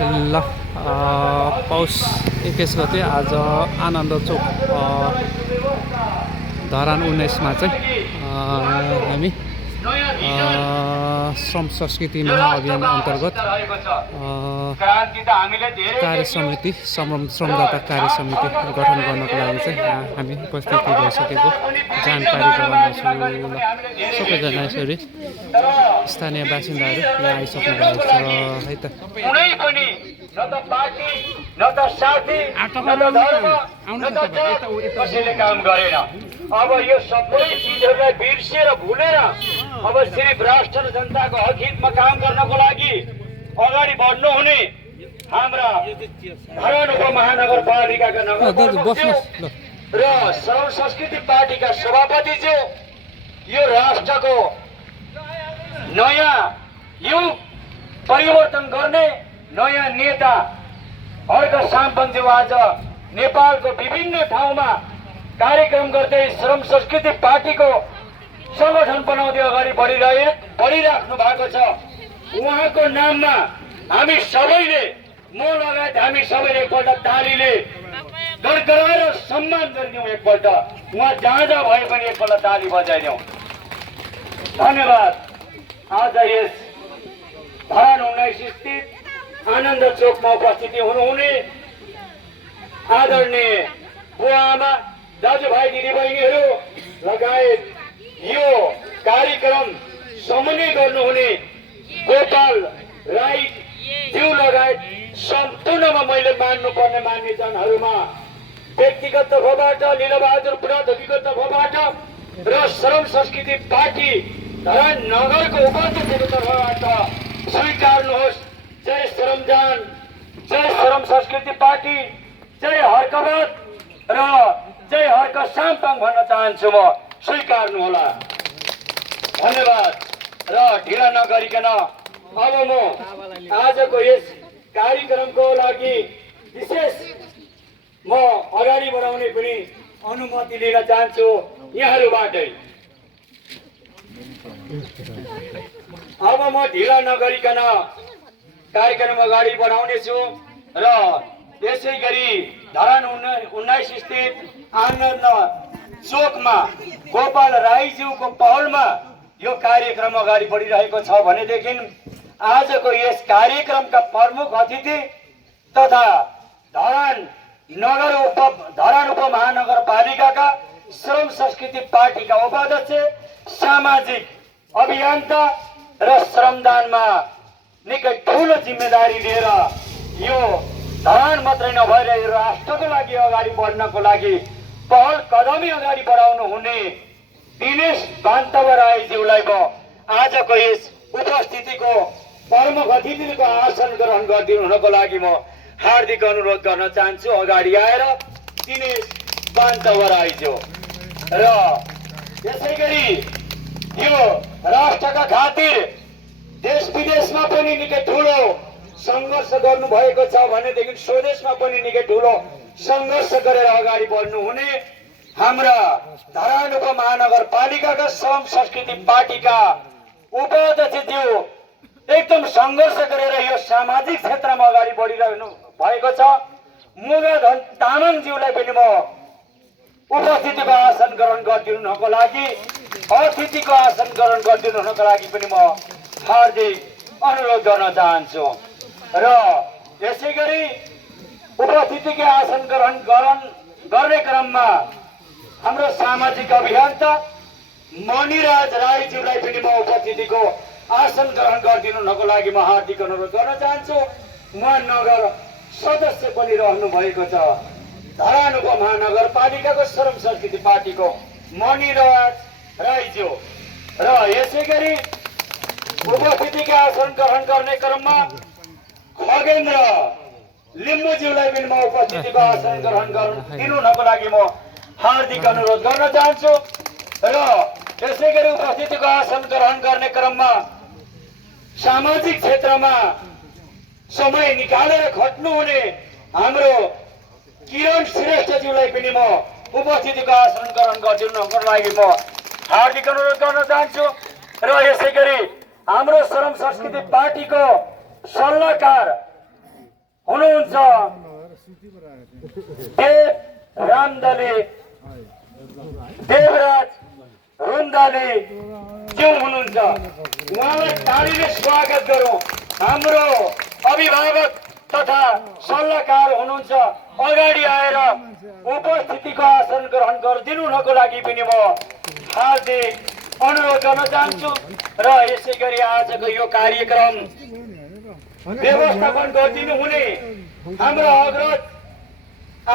ल पौष 21 गते आज आनन्द चोक धरान 19 मा चाहिँ हामी श्रम संस्कृति महाअभियान अन्तर्गत कार्य समिति श्रमदाता कार्य समिति गठन गर्नको लागि चाहिँ हामी उपस्थित भइसकेको जानकारी गराउँदैछौँ। सबैजना यसरी स्थानीय बासिन्दाहरू यहाँ आइसक्नु भएको छ है त। कुनै पनि न त पार्टी न त साथी न त धर्म न त जात कसैले काम गरेन। अब यो सबै चिजहरूलाई बिर्सेर भुलेर अब सिर्फ राष्ट्र र जनताको हक हितमा काम गर्नको लागि अगाडि बढ्नु हुने हाम्रा धरान उपमहानगरपालिकाका नगरप्रमुखज्यू र श्रम संस्कृति पार्टीका सभापतिज्यू यो राष्ट्रको नयाँ युग परिवर्तन गर्ने नयाँ नेता हर्क साम्पङज्यू आज नेपालको विभिन्न ठाउँमा कार्यक्रम गर्दै श्रम संस्कृति पार्टीको संगठन बनाउँदै अगाडि बढिराख्नु भएको छ। उहाँको नाममा हामी सबैले म लगायत हामी सबैले एकपल्ट तालीले गडगडाएर सम्मान गरिदिउँ। एकपल्ट उहाँ जहाँ जहाँ भए पनि एकपल्ट ताली बजाइदिउँ। धन्यवाद। आज यस धरान 19 स्थित आनन्द चोकमा उपस्थिति हुनुहुने आदरणीय बुवा आमा दाजुभाइ दिदीबहिनीहरू लगायत यो कार्यक्रम समन्वय गर्नुहुने गोपाल राई ज्यू लगायत सम्पूर्णमा मैले मान्नुपर्ने मान्यजनहरूमा व्यक्तिगत तर्फबाट लीलाबहादुर बुढाथोकीको तर्फबाट र श्रम संस्कृति पार्टी धरान नगरको उपाध्यक्षको तर्फबाट स्वीकार्नुहोस्। जय श्रमदान, जय श्रम संस्कृति पार्टी, जय हर्कवाद र जय हर्क साम्पङ भन्न चाहन्छु म। स्वीकार्नु होला। धन्यवाद। र ढिला नगरिकन अब म आजको यस कार्यक्रमको लागि विशेष म अगाडि बढाउने पनि अनुमति लिन चाहन्छु यहाँहरूबाटै। अब म ढिला नगरिकन कार्यक्रम अगाडि बढाउनेछु र यसै गरी धरान 19 स्थित आनन्द चोकमा गोपाल राईज्यूको पहलमा यो कार्यक्रम अगाडि बढिरहेको छ भनेदेखि आजको यस कार्यक्रमका प्रमुख अतिथि तथा धरान उपमहानगरपालिकाका श्रम संस्कृति पार्टीका उपाध्यक्ष, सामाजिक अभियन्ता र श्रमदानमा निकै ठुलो जिम्मेदारी लिएर यो धरान मात्रै नभएर यो राष्ट्रको लागि अगाडि बढ्नको लागि पहल कदमी अगाडि बढाउनु हुने दिनेश बान्तवा राईज्यूलाई म आजको यस उपस्थितिको प्रमुख अतिथिको आसन ग्रहण गरिदिनु हुनको लागि म हार्दिक अनुरोध गर्न चाहन्छु। अगाडि आएर दिनेश बान्तवा राईज्यू। र यसै गरी यो राष्ट्रका खातिर देश विदेशमा पनि निकै ठुलो सङ्घर्ष गर्नुभएको छ भनेदेखि स्वदेशमा पनि निकै ठुलो सङ्घर्ष गरेर अगाडि बढ्नु हुने हाम्रा धरान उपमहानगरपालिकाका श्रम संस्कृति पार्टीका उपाध्यक्षज्यू एकदम सङ्घर्ष गरेर यो सामाजिक क्षेत्रमा अगाडि बढिरहनु भएको छ। मुगाधन तामाङज्यूलाई पनि म उपस्थितिको आसन ग्रहण गरिदिनुको लागि अतिथिको आसन ग्रहण गरिदिनुको लागि पनि म हार्दिक अनुरोध गर्न चाहन्छु। र यसै गरी उपस्थितिको आसन ग्रहण गर्ने क्रममा हाम्रो सामाजिक अभियन्ता मणिराज राईज्यूलाई पनि म उपस्थितिको आसन ग्रहण गरिदिनुको लागि म हार्दिक अनुरोध गर्न चाहन्छु। उहाँ नगर सदस्य पनि रहनु भएको छ धरान उपमहानगरपालिकाको श्रम संस्कृति पार्टीको मणिराज राईज्यू। र यसै गरी उपस्थितिको आसन ग्रहण गर्ने क्रममा खगेन्द्र लिम्बुज्यूलाई पनि म उपस्थितिको आसन ग्रहण दिनुको लागि म हार्दिक अनुरोध गर्न चाहन्छु। र यसै गरी उपस्थितिको आसन ग्रहण गर्ने क्रममा सामाजिक क्षेत्रमा समय निकालेर खट्नुहुने हाम्रो किरण श्रेष्ठज्यूलाई पनि म उपस्थितिको आसन ग्रहण गरिदिनुको लागि म हार्दिक अनुरोध गर्न चाहन्छु। र यसै गरी हाम्रो श्रम संस्कृति पार्टीको सल्लाहकार हुनुहुन्छ देव रामदले देवराज रुन्दाले ज्यू हुनुहुन्छ। उहाँलाई तालीले स्वागत गरौँ। हाम्रो अभिभावक तथा सल्लाहकार हुनुहुन्छ, अगाडि आएर उपस्थितिको आसन ग्रहण गरिदिनु हुनको लागि पनि म हार्दिक अनुरोध गर्न चाहन्छु। र यसै गरी आजको यो कार्यक्रम व्यवस्थापन गरिदिनु हुने हाम्रो अग्रज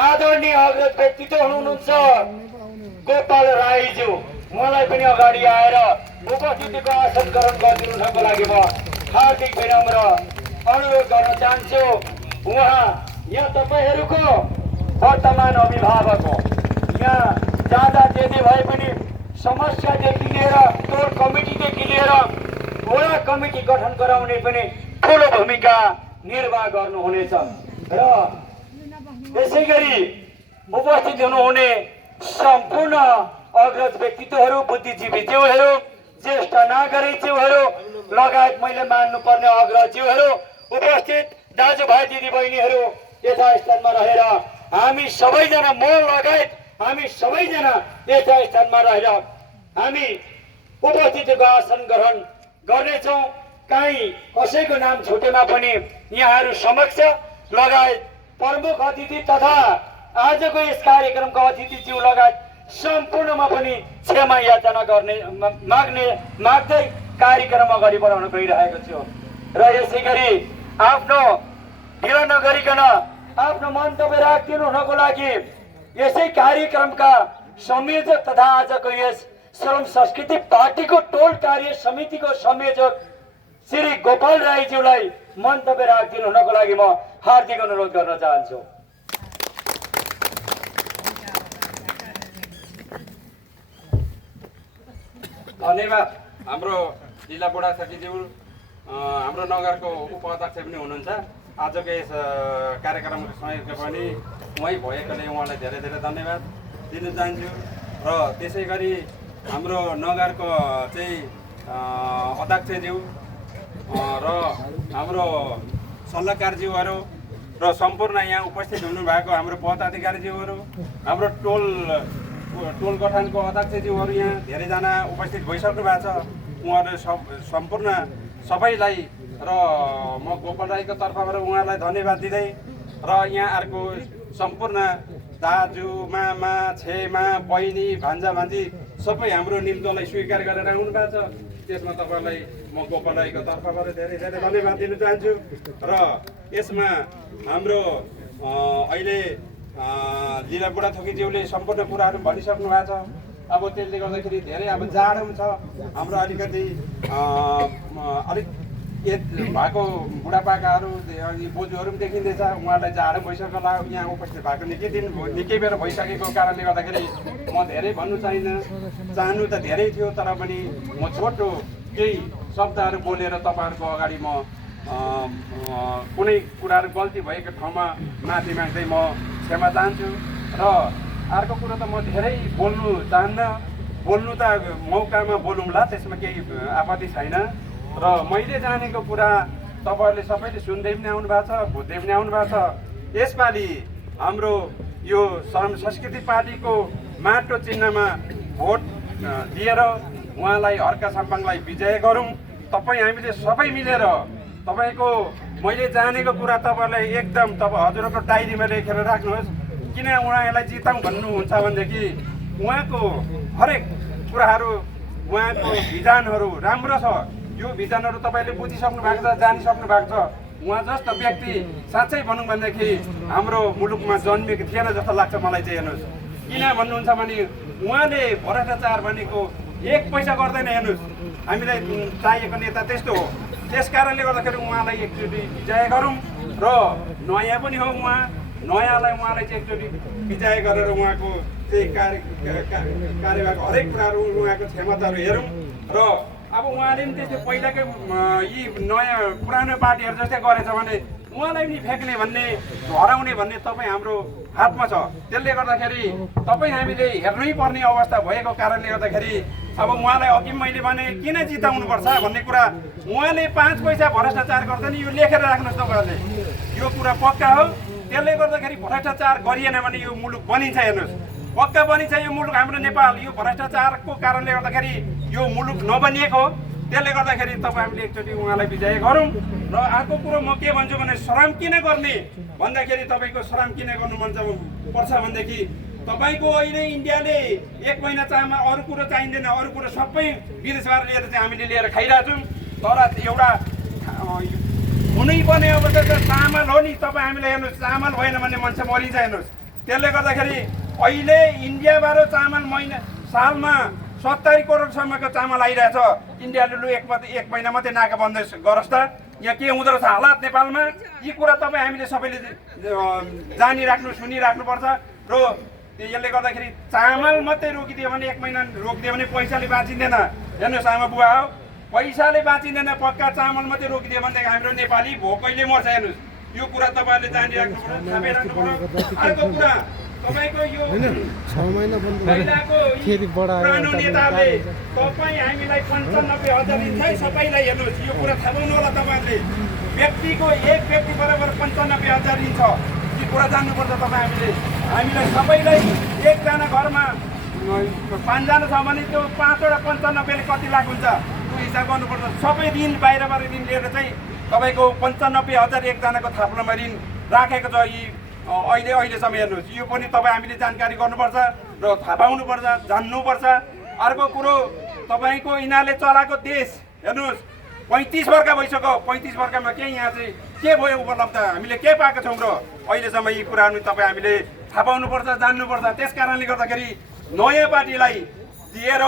आदरणीय अग्रज व्यक्तित्व हुनुहुन्छ गोपाल राईज्यू। उहाँलाई पनि अगाडि आएर उपस्थितिको आसन ग्रहण गरिदिनुको लागि म हार्दिक विनम्र अनुरोध गर्न चाहन्छु। उहाँ यहाँ तपाईँहरूको वर्तमान अभिभावक हो। यहाँ जाँदा त्यति भए पनि समस्यादेखि लिएर टोल कमिटीदेखि लिएर वडा कमिटी गठन गराउने पनि ठुलो भूमिका निर्वाह गर्नुहुनेछ। र यसै गरी उपस्थित हुनुहुने सम्पूर्ण अग्रज व्यक्तित्वहरू, बुद्धिजीवीज्यूहरू, ज्येष्ठ नागरिकज्यूहरू लगायत मैले मान्नुपर्ने अग्रजज्यूहरू, उपस्थित दाजुभाइ दिदीबहिनीहरू यथास्थानमा रहेर हामी सबैजना, म लगायत हामी सबैजना यथास्थानमा रहेर हामी उपस्थितिको आसन ग्रहण गर्नेछौँ। काहीँ कसैको नाम छुटेमा पनि यहाँहरू समक्ष लगायत प्रमुख अतिथि तथा आजको यस कार्यक्रमको अतिथिज्यू लगायत सम्पूर्णमा पनि क्षमा याचना माग्दै कार्यक्रम अगाडि बढाउन गइरहेको छु। र यसै गरी आफ्नो ढिलो नगरिकन आफ्नो मन्तव्य राखिदिनु हुनको लागि यसै कार्यक्रमका संयोजक तथा आजको यस श्रम संस्कृति पार्टीको टोल कार्य समितिको संयोजक श्री गोपाल राईज्यूलाई मन्तव्य राखिदिनु हुनको लागि म हार्दिक अनुरोध गर्न चाहन्छु। धन्यवाद। हाम्रो जिल्ला बुढा सचिवज्यू, हाम्रो नगरको उपाध्यक्ष पनि हुनुहुन्छ। आजको यस कार्यक्रमको संयोजक पनि उहाँ भएकोले उहाँलाई धेरै धेरै धन्यवाद दिन चाहन्छु। र त्यसै गरी हाम्रो नगरको चाहिँ अध्यक्षज्यू र हाम्रो सल्लाहकारज्यूहरू र सम्पूर्ण यहाँ उपस्थित हुनुभएको हाम्रो पदाधिकारीज्यूहरू, हाम्रो टोल गठनको अध्यक्षज्यूहरू यहाँ धेरैजना उपस्थित भइसक्नु भएको छ। उहाँहरू सम्पूर्ण सबैलाई र म गोपाल राईको तर्फबाट उहाँलाई धन्यवाद दिँदै र यहाँ अर्को सम्पूर्ण दाजु, मामा, छेमा, बहिनी, भान्जा भान्जी सबै हाम्रो निम्तोलाई स्वीकार गरेर आउनु भएको छ। त्यसमा तपाईँलाई म गोपाल राईको तर्फबाट धेरै धेरै धन्यवाद दिन चाहन्छु। र यसमा हाम्रो अहिले जिल्ला बुढाथोकीज्यूले सम्पूर्ण कुराहरू भनिसक्नु भएको छ। अब त्यसले गर्दाखेरि धेरै अब जाडो पनि छ। हाम्रो अलिकति अलिक एज भएको बुढापाकाहरू बोजूहरू पनि देखिँदैछ। उहाँलाई जाडो भइसक्यो होला। यहाँ उपस्थित भएको निकै बेर भइसकेको कारणले गर्दाखेरि म धेरै भन्नु चाहनु त धेरै थियो, तर पनि म छोटो केही शब्दहरू बोलेर तपाईँहरूको अगाडि म कुनै कुराहरू गल्ती भएको ठाउँमा माफी माग्दै म क्षमा चाहन्छु। र अर्को कुरो त म धेरै बोल्नु चाहन्न। बोल्नु त मौकामा बोलौँला, त्यसमा केही आपत्ति छैन। र मैले जानेको कुरा तपाईँहरूले सबैले सुन्दै पनि आउनु भएको छ, बुझ्दै पनि आउनु भएको छ। यसपालि हाम्रो यो श्रम संस्कृति पार्टीको माटो चिन्हमा भोट दिएर उहाँलाई हर्का साम्पाङलाई विजय गरौँ। हामीले सबै मिलेर तपाईँको मैले जानेको कुरा तपाईँलाई एकदम हजुरको डायरीमा लेखेर राख्नुहोस्। किन उहाँलाई जिताउँ भन्नुहुन्छ भनेदेखि उहाँको हरेक कुराहरू, उहाँको विधानहरू राम्रो छ। यो विधानहरू तपाईँले बुझिसक्नु भएको छ, जानिसक्नु भएको छ। उहाँ जस्तो व्यक्ति साँच्चै भनौँ भनेदेखि हाम्रो मुलुकमा जन्मिएको थिएन जस्तो लाग्छ मलाई चाहिँ। हेर्नुहोस् किन भन्नुहुन्छ भने उहाँले भ्रष्टाचार भनेको एक पैसा गर्दैन। हेर्नुहोस् हामीलाई चाहिएको नेता त्यस्तो हो। त्यस कारणले गर्दाखेरि उहाँलाई एकचोटि विजय गरौँ र नयाँ पनि हो उहाँ। उहाँलाई चाहिँ एकचोटि विजय गरेर उहाँको चाहिँ कार्यभाग हरेक कुराहरू उहाँको क्षमताहरू हेरौँ। र अब उहाँले पनि त्यस्तो पहिलाकै यी नयाँ पुरानो पार्टीहरू जस्तै गरेछ भने उहाँलाई पनि फ्याँक्ने भन्ने, हराउने भन्ने तपाईँ हाम्रो हातमा छ। त्यसले गर्दाखेरि तपाईँ हामीले हेर्नै पर्ने अवस्था भएको कारणले गर्दाखेरि अब उहाँलाई अघि मैले भने किन जिताउनुपर्छ भन्ने कुरा उहाँले 5 पैसा भ्रष्टाचार गर्दैन। यो लेखेर राख्नुहोस् तपाईँहरूले। यो कुरा पक्का हो। त्यसले गर्दाखेरि भ्रष्टाचार गरिएन भने यो मुलुक बनिन्छ। हेर्नुहोस्, पक्का बनिन्छ यो मुलुक हाम्रो नेपाल। यो भ्रष्टाचारको कारणले गर्दाखेरि यो मुलुक नबनिएको हो। त्यसले गर्दाखेरि तपाईँ हामीले एकचोटि उहाँलाई विजय गरौँ। र अर्को कुरो म के भन्छु भने श्रम किन गर्ने भन्दाखेरि तपाईँको श्रम किन गर्नु पर्छ भनेदेखि तपाईँको अहिले इन्डियाले 1 महिना चामल अरू कुरो चाहिँदैन, अरू कुरो सबै विदेशबाट लिएर चाहिँ हामीले लिएर खाइरहेछौँ। तर एउटा हुनै पर्ने अब त चामल हो नि। तपाईँ हामीले हेर्नुहोस्, चामल भएन भने मान्छे मरिन्छ। हेर्नुहोस्, त्यसले गर्दाखेरि अहिले इन्डियाबाट चामल सालमा 70 करोडसम्मको चामल आइरहेछ। इन्डियाले लु एक महिना मात्रै नाका बन्द गरोस् त। यहाँ के हुँदो रहेछ हालत नेपालमा, यी कुरा तपाईँ हामीले सबैले जानिराख्नु सुनिराख्नुपर्छ। र यसले गर्दाखेरि चामल मात्रै रोकिदियो भने 1 महिना रोकिदियो भने पैसाले बाँचिँदैन। हेर्नुहोस् आमा बुवा हो, पैसाले बाँचिँदैन। पक्का चामल मात्रै रोकिदियो भनेदेखि हाम्रो नेपाली भोकैले मर्छ। हेर्नुहोस्, यो कुरा तपाईँहरूले जानिराख्नु पर्यो, थाहा राख्नु पर्यो। अर्को कुरा तपाईँको यो पुरानो नेताले तपाईँ हामीलाई 95,000 दिन्छ है सबैलाई। हेर्नुहोस्, यो कुरा थाहा पाउनु होला तपाईँहरूले। व्यक्तिको एक व्यक्ति बराबर 95,000 दिन्छ। यो कुरा जान्नुपर्छ तपाईँ हामीलाई सबैलाई। एकजना घरमा 5 जना छ भने त्यो 5वटा 95ले कति लाख हुन्छ त्यो हिसाब गर्नुपर्छ। सबै ऋण बाहिरबाट ऋण लिएर चाहिँ तपाईँको 95,000 एकजनाको थाप्लोमा ऋण राखेको छ। यी अहिलेसम्म हेर्नुहोस्, यो पनि तपाईँ हामीले जानकारी गर्नुपर्छ र थाहा पाउनुपर्छ, जान्नुपर्छ। अर्को कुरो तपाईँको यिनीहरूले चलाएको देश हेर्नुहोस्, 35 वर्ष भइसक्यो। 35 वर्षमा के यहाँ चाहिँ के भयो उपलब्ध, हामीले के पाएको छौँ र अहिलेसम्म यी कुराहरू तपाईँ हामीले थाहा पाउनुपर्छ, जान्नुपर्छ। त्यस कारणले गर्दाखेरि नयाँ पार्टीलाई दिएर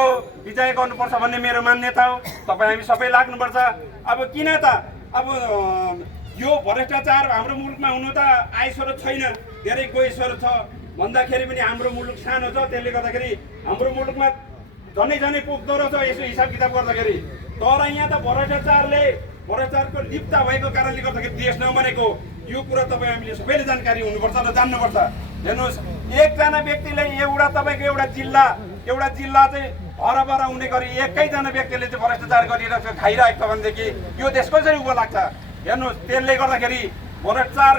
विजय गर्नुपर्छ भन्ने मेरो मान्यता हो। तपाईँ हामी सबै लाग्नुपर्छ। अब किन त अब यो भ्रष्टाचार हाम्रो मुलुकमा हुनु त आयस्रोत छैन, धेरै गइस्रोत छ भन्दाखेरि पनि हाम्रो मुलुक सानो छ। त्यसले गर्दाखेरि हाम्रो मुलुकमा झनै पुग्दो रहेछ यसो हिसाब किताब गर्दाखेरि। तर यहाँ त भ्रष्टाचारको लिप्त भएको कारणले गर्दाखेरि देश नबनेको। यो कुरा तपाईँ हामीले सबैले जानकारी हुनुपर्छ र जान्नुपर्छ। हेर्नुहोस्, एकजना व्यक्तिले तपाईँको एउटा जिल्ला चाहिँ हरभर हुने गरी एकैजना व्यक्तिले चाहिँ भ्रष्टाचार गरिरहेको खाइरहेको छ भनेदेखि यो देश कसरी उँभो लाग्छ। हेर्नुहोस्, त्यसले गर्दाखेरि भ्रष्टाचार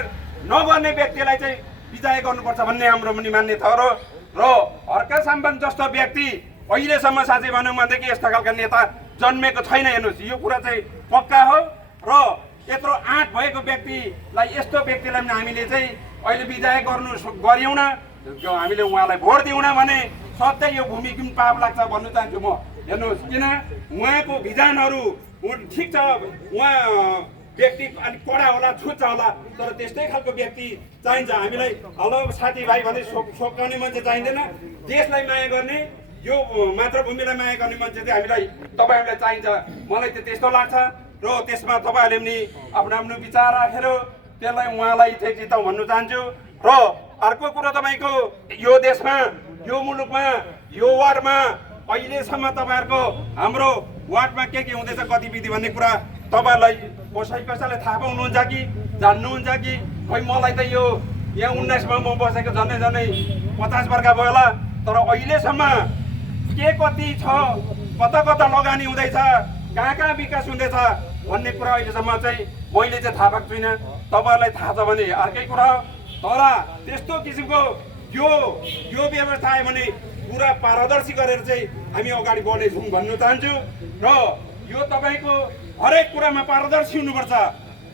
नगर्ने व्यक्तिलाई चाहिँ विजय गर्नुपर्छ भन्ने हाम्रो पनि मान्यता हो। र हर्क साम्बान जस्तो व्यक्ति अहिलेसम्म साँच्चै भनौँ भनेदेखि यस्ता खालका नेता जन्मेको छैन। हेर्नुहोस्, यो कुरा चाहिँ पक्का हो। र यत्रो आँट भएको व्यक्तिलाई, यस्तो व्यक्तिलाई पनि हामीले चाहिँ अहिले विजय गरियौँ न, हामीले उहाँलाई भोट दिउँ न भने सधैँ यो भूमि किन पाप लाग्छ भन्नु चाहन्छु म। हेर्नुहोस्, किन उहाँको विधानहरू ठिक छ, उहाँ व्यक्ति अलिक कडा होला, छुट्छ होला, तर त्यस्तै खालको व्यक्ति चाहिन्छ हामीलाई। हेलो साथीभाइ भने सोकाउने मान्छे चाहिँदैन। देशलाई माया गर्ने, यो मातृभूमिलाई माया गर्ने मान्छे चाहिँ तपाईँहरूलाई चाहिन्छ। मलाई चाहिँ त्यस्तो लाग्छ। र त्यसमा तपाईँहरूले पनि आफ्नो विचार राखेर त्यसलाई उहाँलाई चाहिँ जिताउँ भन्नु चाहन्छु। र अर्को कुरो तपाईँको यो देशमा, यो मुलुकमा, यो वार्डमा अहिलेसम्म तपाईँहरूको हाम्रो वार्डमा के हुँदैछ गतिविधि भन्ने कुरा तपाईँहरूलाई कसैले थाहा पाउनुहुन्छ कि जान्नुहुन्छ कि? खै मलाई त यो यहाँ 19मा म बसेको झन्डै 50 वर्ष भयो होला। तर अहिलेसम्म के कति छ, कता लगानी हुँदैछ, कहाँ विकास हुँदैछ भन्ने कुरा अहिलेसम्म चाहिँ मैले चाहिँ थाहा पाएको छुइनँ। तपाईँहरूलाई थाहा छ भने अर्कै कुरा। तर त्यस्तो किसिमको यो व्यवस्था आयो भने पुरा पारदर्शी गरेर चाहिँ हामी अगाडि बढ्नेछौँ भन्नु चाहन्छु। र यो तपाईँको हरेक कुरामा पारदर्शी हुनुपर्छ।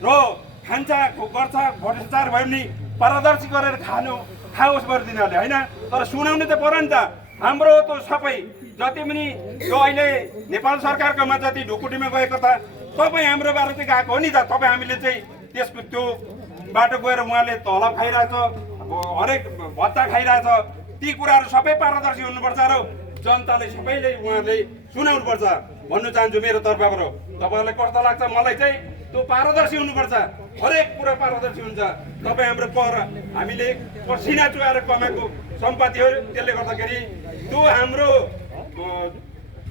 र खान्छ गर्छ भ्रष्टाचार भयो भने पारदर्शी गरेर खाओस् बरु तिनीहरूले, होइन? तर सुनाउनु त पर्यो नि त। हाम्रो त सबै जति पनि यो अहिले नेपाल सरकारकोमा जति ढुकुटीमा गएको त तपाईँ हाम्रोबाट चाहिँ गएको हो नि त। तपाईँ हामीले चाहिँ त्यसको त्यो बाटो गएर उहाँले तलब खाइरहेछ, हरेक भत्ता खाइरहेछ। ती कुराहरू सबै पारदर्शी हुनुपर्छ र जनताले सबैले उहाँले सुनाउनुपर्छ भन्नु चाहन्छु मेरो तर्फबाट। तपाईँहरूलाई कस्तो लाग्छ? मलाई चाहिँ त्यो पारदर्शी हुनुपर्छ। हरेक कुरा पारदर्शी हुन्छ। तपाईँ हाम्रो कर हामीले पसिना चुहाएर कमाएको सम्पत्ति हो। त्यसले गर्दाखेरि त्यो हाम्रो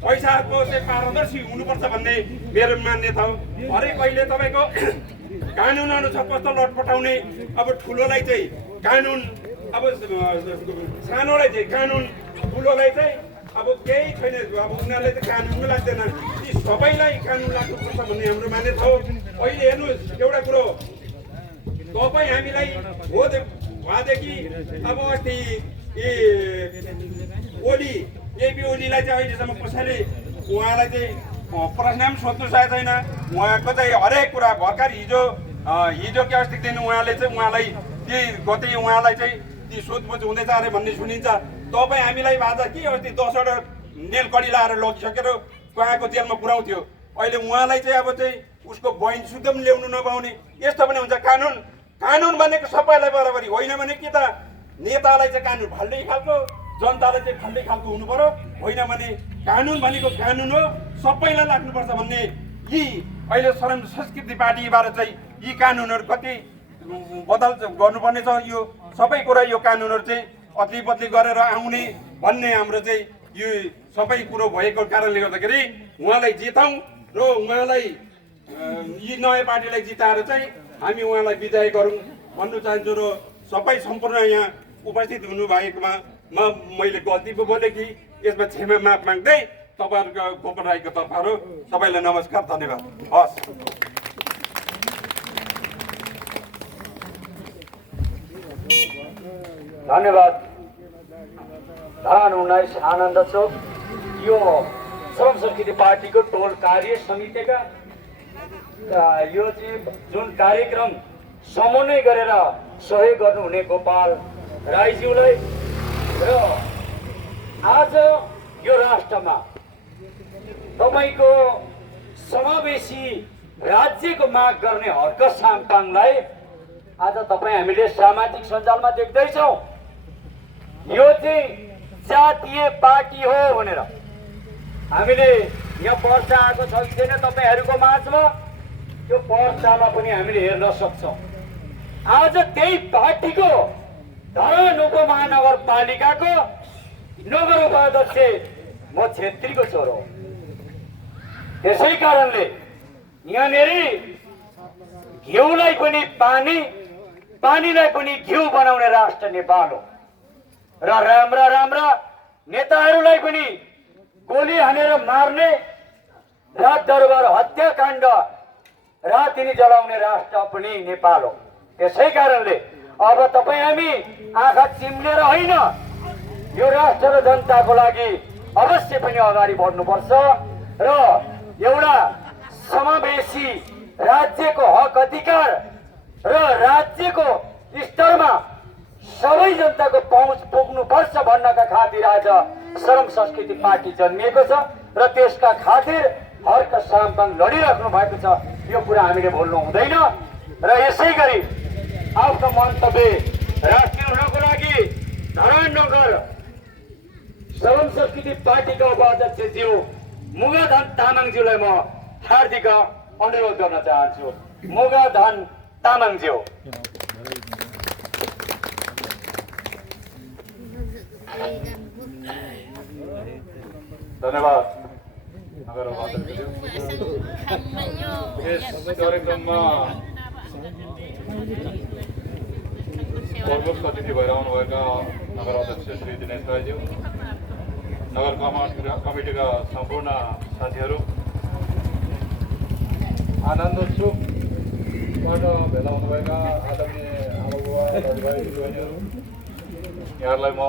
पैसाको चाहिँ पारदर्शी हुनुपर्छ भन्ने मेरो मान्यता हो। हरेक अहिले तपाईँको कानुनहरू छ कस्तो लटपटाउने। अब ठुलोलाई चाहिँ कानुन, अब सानोलाई चाहिँ कानुन, ठुलोलाई चाहिँ अब केही छैन। अब उनीहरूले चाहिँ कानुन लाग्दैन, ती सबैलाई कानुन लाग्नुपर्छ भन्ने हाम्रो मान्यता हो। अहिले हेर्नुहोस्, एउटा कुरो तपाईँ हामीलाई भएदेखि अब अस्ति ओली एपी ओलीलाई चाहिँ अहिलेसम्म कसैले उहाँलाई चाहिँ प्रश्न पनि सोध्नु सकेको छैन। उहाँको चाहिँ हरेक कुरा भर्खर हिजो के अस्तिको दिन उहाँले चाहिँ उहाँलाई ती कतै उहाँलाई चाहिँ ती सोधपुछ हुँदैछ अरे भन्ने सुनिन्छ। तपाईँ हामीलाई आज के अस्ति 10वटा नेल कडी लाएर लगिसकेर उहाँको जेलमा पुऱ्याउँथ्यो। अहिले उहाँलाई चाहिँ अब चाहिँ उसको बहिनी शुद्ध पनि ल्याउनु नपाउने यस्तो पनि हुन्छ। कानुन भनेको सबैलाई बराबरी होइन भने कि त नेतालाई चाहिँ कानुन फाल्दै खालको जनतालाई चाहिँ फाल्दै खालको हुनु पर्यो। होइन भने कानुन भनेको कानुन हो, सबैलाई लाग्नुपर्छ भन्ने यी अहिले श्रम संस्कृति पार्टीबाट चाहिँ यी कानुनहरू कति बदल गर्नुपर्ने छ। यो सबै कुरा यो कानुनहरू चाहिँ अदली बदली गरेर आउने भन्ने हाम्रो चाहिँ यो सबै कुरो भएको कारणले गर्दाखेरि उहाँलाई जिताउँ र उहाँलाई यी नयाँ पार्टीलाई जिताएर चाहिँ हामी उहाँलाई विजय गरौँ भन्नु चाहन्छु। र सबै सम्पूर्ण यहाँ उपस्थित हुनुभएकोमा मैले गल्ती पो बोलेँ कि यसमा क्षमा माफ माग्दै तपाईँहरूको गोपाल राईको तर्फबाट सबैलाई नमस्कार, धन्यवाद। हस्, धन्यवाद। धान 19 आनन्द चोक यो श्रम संस्कृति पार्टीको टोल कार्य समितिका यो चाहिँ जुन कार्यक्रम समन्वय गरेर सहयोग गर्नुहुने गोपाल राईज्यूलाई र आज यो राष्ट्रमा तपाईँको समावेशी राज्यको माग गर्ने हर्क साम्पाङलाई आज तपाईँ हामीले सामाजिक सञ्जालमा देख्दैछौँ। यो चाहिँ जातीय पार्टी हो भनेर हामीले यहाँ पर्चा आएको छ कि छैन तपाईँहरूको माझमा, त्यो पर्चामा पनि हामीले हेर्न सक्छौँ। आज त्यही पार्टीको धरान उपमहानगरपालिकाको नगर उपाध्यक्ष म छेत्रीको छोरो हो। त्यसै कारणले यहाँनिर घिउलाई पनि पानी, पानीलाई पनि घिउ बनाउने राष्ट्र नेपाल हो र राम्रा राम्रा नेताहरूलाई पनि गोली हानेर मार्ने, रात दरबार हत्याकाण्ड रातिनी जलाउने राष्ट्र पनि नेपाल हो। त्यसै कारणले अब तपाईँ हामी आँखा चिम्लेर होइन, यो राष्ट्र र जनताको लागि अवश्य पनि अगाडि बढ्नुपर्छ र एउटा समावेशी राज्यको हक अधिकार र राज्यको स्तरमा सबै जनताको पहुँच पुग्नुपर्छ भन्नका खातिर आज श्रम संस्कृति पार्टी जन्मिएको छ र त्यसका खातिर हर्क साम्पाङ लडिराख्नु भएको छ। यो कुरा हामीले बोल्नु हुँदैन र यसै गरी आफ्नो मन्तव्य राखिदिनुको लागि धरान नगर श्रम संस्कृति पार्टीका उपाध्यक्षज्यू मुगाधन तामाङज्यूलाई म हार्दिक अनुरोध गर्न चाहन्छु। मुगाधन तामाङज्यू। धन्यवाद नगर उपाध्यक्षज्यू। यस कार्यक्रममा प्रमुख अतिथि भएर आउनुभएका नगर अध्यक्ष श्री दिनेश राईज्यू, नगर कमिटीका सम्पूर्ण साथीहरू, आनन्द चोकबाट भेला हुनुभएका आदरणीय आमाबुवा दाजुभाइ दिदीबहिनीहरू, यहाँहरूलाई म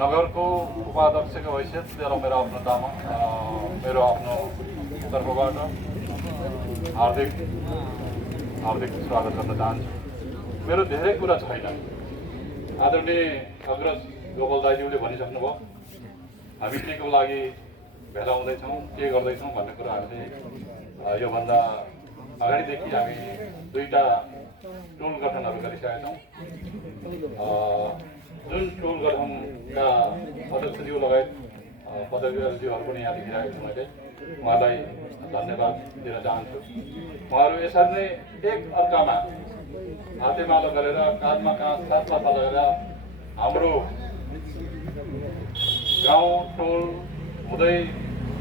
नगरको उपाध्यक्षको हैसियत र मेरो आफ्नो तर्फबाट हार्दिक स्वागत गर्न चाहन्छु। मेरो धेरै कुरा छैन, आदरणीय अग्रज गोपाल दाइज्यूले भनिसक्नुभयो। हामी केको लागि भेला हुँदैछौँ, के गर्दैछौँ भन्ने कुरा हामीले योभन्दा अगाडिदेखि हामी 2टा टोल गठनहरू गरिसकेका छौँ। जुन टोल गठनका अध्यक्षज्यू लगायत पदाधिकारीज्यूहरू पनि यहाँ देखिरहेको छु मैले, उहाँलाई धन्यवाद दिन चाहन्छु। उहाँहरू यसरी नै एक अर्कामा हातेमालो गरेर काँधमा काँध साथमा लगाएर हाम्रो गाउँ टोल हुँदै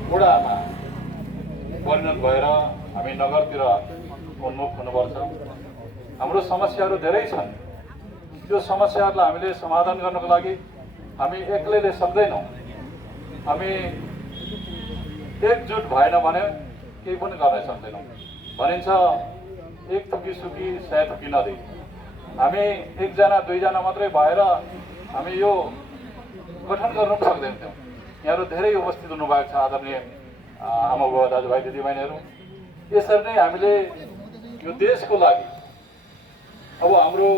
वडामा परिणत भएर हामी नगरतिर उन्मुख हुनुपर्छ। हाम्रो समस्याहरू धेरै छन्, त्यो समस्याहरूलाई हामीले समाधान गर्नको लागि हामी एक्लैले सक्दैनौँ। हामी एकजुट भएन भने केही पनि गर्न सक्दैनौँ। भनिन्छ एक थुकी सुकी 100 थुकी नदिई हामी एकजना दुईजना मात्रै भएर हामी यो गठन गर्न पनि सक्दैन थियौँ। यहाँहरू धेरै उपस्थित हुनुभएको छ आदरणीय आमा बुबा दाजुभाइ दिदीबहिनीहरू। यसरी नै हामीले यो देशको लागि अब हाम्रो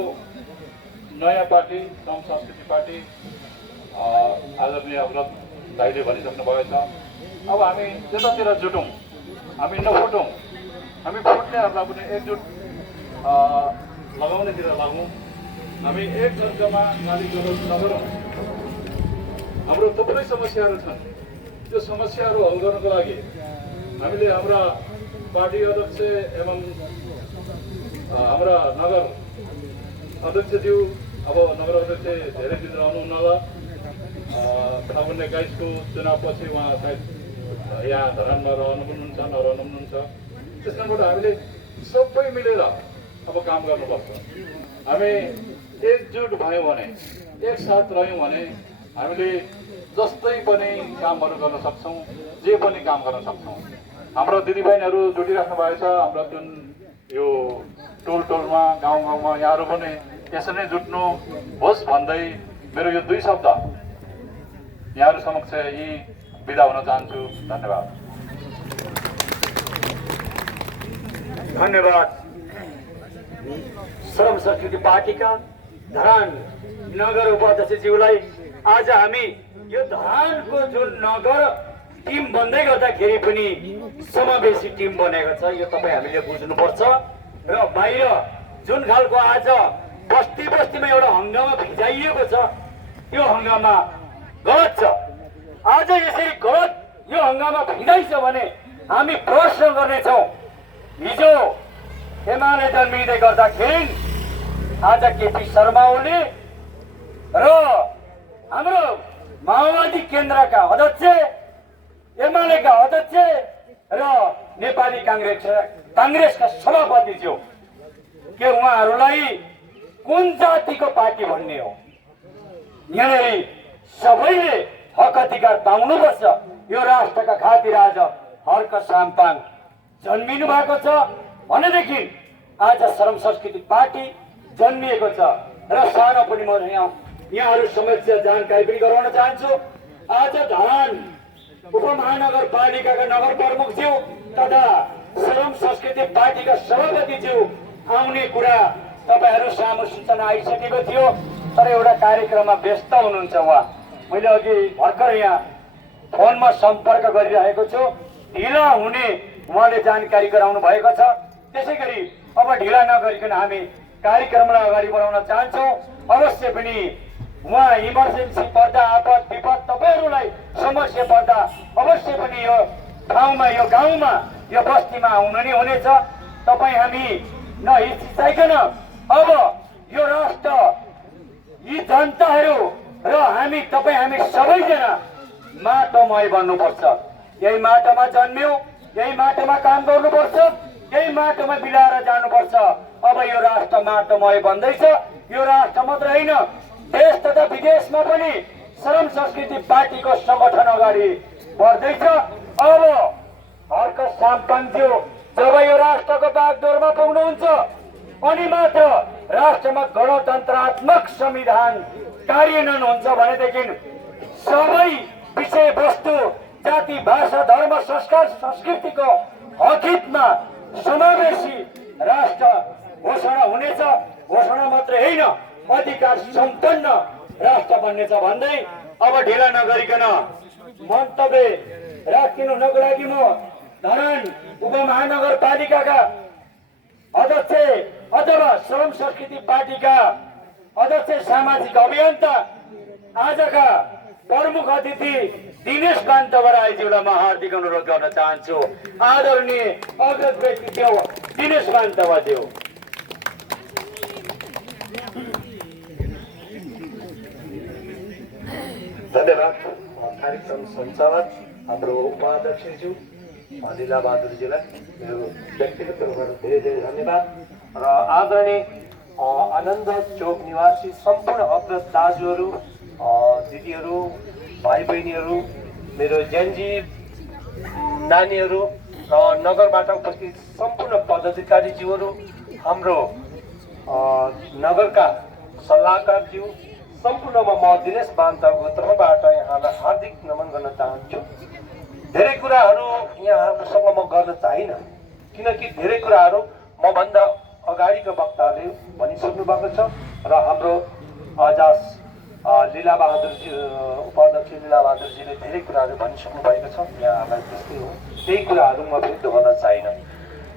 नयाँ पार्टी श्रम संस्कृति पार्टी आदरणीय व्रत दाइले भनिसक्नु भएको छ। अब हामी त्यतातिर जुटौँ, हामी नफुटौँ, हामी फुट्नेहरूलाई पनि एकजुट लगाउनेतिर लागौँ। हामी एक अर्कामा गाली गलौज नगरौँ। हाम्रो थुप्रै समस्याहरू छन्, त्यो समस्याहरू हल गर्नको लागि हामीले हाम्रा पार्टी अध्यक्ष एवं हाम्रा नगर अध्यक्षज्यू, अब नगर अध्यक्ष धेरै दिन रहनुहुन्न होला, फागुन 21 को चुनावपछि उहाँ सायद यहाँ धरानमा रहनु पनि हुन्छ नरहनु पनि हुन्छ। त्यस कारणबाट हामीले सबै मिलेर अब काम गर्नुपर्छ। हामी एकजुट भयौँ भने, एकसाथ रह्यौँ भने हामीले जस्तै पनि कामहरू गर्न सक्छौँ, जे पनि काम गर्न सक्छौँ। हाम्रो दिदीबहिनीहरू जुटिराख्नु भएको छ, हाम्रो जुन यो टोल टोलमा गाउँ गाउँमा यहाँहरू पनि यसरी नै जुट्नु होस् भन्दै मेरो यो 2 शब्द यहाँहरू समक्ष यी बिदा हुन चाहन्छु। धन्यवाद। धन्यवाद। श्रम संस्कृति पार्टीका धरान नगर उपाध्यक्षज्यूलाई आज हामी यो धरानको जुन नगर टिम बन्दै गर्दाखेरि पनि समावेशी टिम बनेको छ, यो तपाईँ हामीले बुझ्नुपर्छ। र बाहिर जुन खालको आज बस्ती बस्तीमा एउटा हङ्गामा भिजाइएको छ, यो हङ्गामा गलत छ। आज यसरी गलत यो हङ्गामा भिजाइछ भने हामी प्रश्न गर्नेछौँ। हिजो एमाले जन्मिँदै गर्दाखेरि आज केपी शर्मा ओली र हाम्रो माओवादी केन्द्रका अध्यक्ष, एमालेका अध्यक्ष र नेपाली काङ्ग्रेसका सभापतिज्यू, के उहाँहरूलाई कुन जातिको पार्टी भन्ने हो? यहाँनिर सबैले हक अधिकार पाउनुपर्छ। यो राष्ट्रका खातिर आज हर्क साम्पाङ जन्मिनु भएको छ भनेदेखि आज श्रम संस्कृति पार्टी जन्मिएको छ। र सानो पनि म यहाँहरू समक्ष जानकारी पनि गराउन चाहन्छु। आज धरान उपमहानगरपालिकाका नगर प्रमुखज्यू तथा श्रम संस्कृति पार्टीका सभापतिज्यू आउने कुरा तपाईँहरू सामु सूचना आइसकेको थियो, तर एउटा कार्यक्रममा व्यस्त हुनुहुन्छ उहाँ। मैले अघि भर्खर यहाँ फोनमा सम्पर्क गरिरहेको छु, ढिला हुने उहाँले जानकारी गराउनु भएको छ। त्यसै गरी अब ढिला नगरिकन हामी कार्यक्रमलाई अगाडि बढाउन चाहन्छौँ। अवश्य पनि उहाँ इमर्जेन्सी पर्दा, आपद विपद तपाईँहरूलाई समस्या पर्दा अवश्य पनि यो ठाउँमा, यो गाउँमा, यो बस्तीमा आउनु नै हुनेछ। तपाईँ हामी नहिचकिचाइकन अब यो राष्ट्र, यी जनताहरू र हामी, तपाईँ हामी सबैजना माटोमय बन्नुपर्छ। यही माटोमा जन्म्यौँ, यही माटोमा काम गर्नुपर्छ, यही माटोमा बिलाएर जानुपर्छ। अब यो राष्ट्र माटोमय बन्दैछ। यो राष्ट्र मात्र होइन, देश तथा विदेशमा पनि श्रम संस्कृति पार्टीको संगठन अगाडि बढ्दैछ। अब हर्क साम्पाङज्यू जब यो राष्ट्रको बागडोरमा पुग्नुहुन्छ अनि मात्र राष्ट्रमा गणतन्त्रात्मक संविधान कार्यान्वयन हुन्छ भनेदेखि सबै विषय वस्तु, जाति, भाषा, धर्म, संस्कार, संस्कृतिको हकितमा समावेशी राष्ट्र घोषणा हुनेछ। घोषणा मात्रै होइन, अधिकार सम्पन्न राष्ट्र बन्नेछ भन्दै अब ढिला नगरिकन मन्तव्य राखिदिनु हुनको लागि म धरान उपमहानगरपालिकाका अध्यक्ष अथवा श्रम संस्कृति पार्टीका अध्यक्ष सामाजिक अभियन्ता आजका प्रमुख अतिथि दिनेश कान्त बराइज्यूलाई म हार्दिक अनुरोध गर्न चाहन्छु। आदरणीय अग्रज व्यक्तित्व दिनेश कान्त बराइज्यू। धन्यवाद। कार्यक्रम सञ्चालक हाम्रो उपाध्यक्षज्यू लीला बहादुरजीलाई मेरो व्यक्तिगत रूपबाट धेरै धेरै धन्यवाद। र आदरणीय आनन्द चोक निवासी सम्पूर्ण अग्रज दाजुहरू, दिदीहरू, भाइ बहिनीहरू, मेरो जेनजी नानीहरू र नगरबाट उपस्थित सम्पूर्ण पदाधिकारीज्यूहरू हाम्रो नगरका सल्लाहकारज्यू सम्पूर्णमा म दिनेश बान्ताको तर्फबाट यहाँलाई हार्दिक नमन गर्न चाहन्छु। धेरै कुराहरू यहाँहरूसँग म गर्न चाहिनँ किनकि धेरै कुराहरू मभन्दा अगाडिका वक्ताले भनिसक्नु भएको छ र हाम्रो अजास लीलाबहादुरजी उपाध्यक्ष लीलाबहादुरजीले धेरै कुराहरू भनिसक्नु भएको छ। यहाँहरूलाई त्यस्तै हो, त्यही कुराहरू म फेरि दोहोर्न चाहिनँ।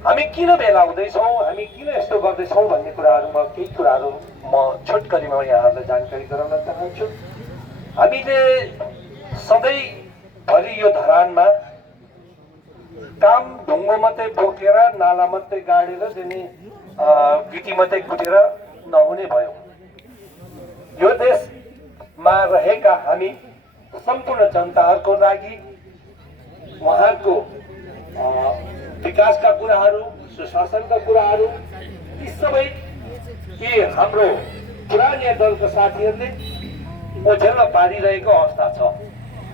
हामी किन भेला हुँदैछौँ, हामी किन यस्तो गर्दैछौँ भन्ने कुराहरूमा केही कुराहरू म छोटकरीमा यहाँहरूलाई जानकारी गराउन चाहन्छु। हामीले सधैँभरि यो धरानमा काम ढुङ्गो मात्रै बोकेर नाला मात्रै गाडेर दिने गिटी मात्रै कुटेर नहुने भयो। यो देशमा रहेका हामी सम्पूर्ण जनताहरूको लागि उहाँको विकासका कुराहरू, सुशासनका कुराहरू यी सबै के हाम्रो पुरानो दलका साथीहरूले ओझेलमा पारिरहेको अवस्था छ।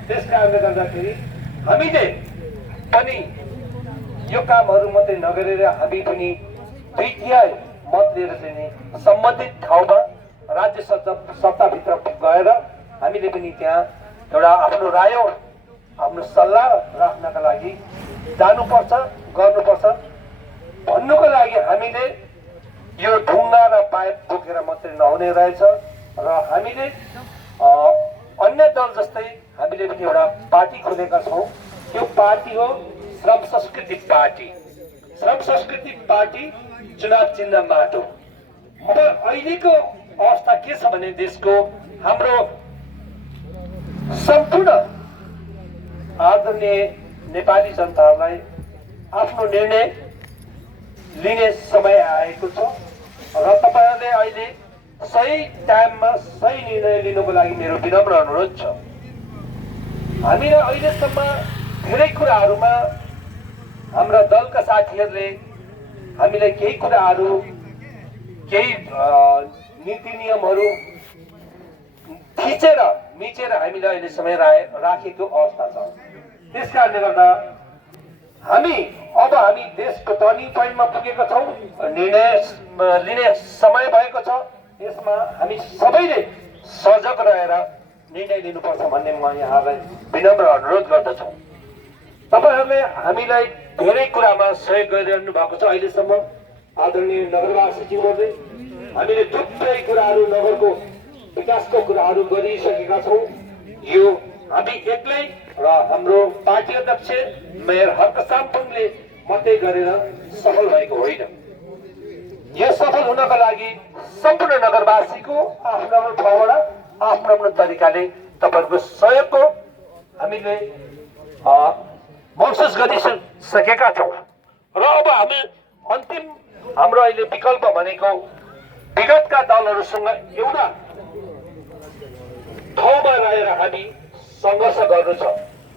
त्यस कारणले गर्दाखेरि हामीले पनि यो कामहरू मात्रै नगरेर हामी पनि 2/3 मत लिएर चाहिँ सम्बन्धित ठाउँमा राज्य सत्ताभित्र गएर हामीले पनि त्यहाँ एउटा आफ्नो राय, आफ्नो सल्लाह राख्नका लागि जानुपर्छ, गर्नुपर्छ। भन्नुको लागि हामीले यो ढुङ्गा र पाइप बोकेर मात्रै नहुने रहेछ र हामीले अन्य दल जस्तै हामीले पनि एउटा पार्टी खोलेका छौँ। यो पार्टी हो श्रम संस्कृति पार्टी। श्रम संस्कृति पार्टी चुनाव चिन्ह माटो। अब अहिलेको अवस्था के छ भने देशको हाम्रो सम्पूर्ण आदरणीय नेपाली जनताहरूलाई आफ्नो निर्णय लिने समय आएको छ र तपाईँहरूले अहिले सही टाइममा सही निर्णय लिनुको लागि मेरो विनम्र अनुरोध छ। हामीले अहिलेसम्म धेरै कुराहरूमा हाम्रा दलका साथीहरूले हामीलाई केही कुराहरू, केही नीति नियमहरू थिचेर मिचेर हामीले अहिले समय राखेको अवस्था छ। त्यस कारणले गर्दा हामी देशको टर्निङ पोइन्टमा पुगेका छौँ, निर्णय लिने समय भएको छ। यसमा हामी सबैले सजग रहेर निर्णय लिनुपर्छ भन्ने म यहाँलाई विनम्र अनुरोध गर्दछु। तपाईँहरूले हामीलाई धेरै कुरामा सहयोग गरिरहनु भएको छ। अहिलेसम्म आदरणीय नगरवासीज्यूहरूले हामीले थुप्रै कुराहरू, नगरको विकासको कुराहरू गरिसकेका छौँ। यो हामी एक्लै र हाम्रो पार्टी अध्यक्ष मेयर हर्क साम्पुङले मात्रै गरेर सफल भएको होइन। यो सफल हुनका लागि सम्पूर्ण नगरवासीको आफ्नो आफ्नो ठाउँबाट आफ्नो आफ्नो तरिकाले तपाईँहरूको सहयोगको हामीले महसुस गरिसकेका छौँ र अब हामी अन्तिम हाम्रो अहिले विकल्प भनेको विगतका दलहरूसँग एउटा ठाउँमा रहेर हामी सङ्घर्ष गर्नु छ।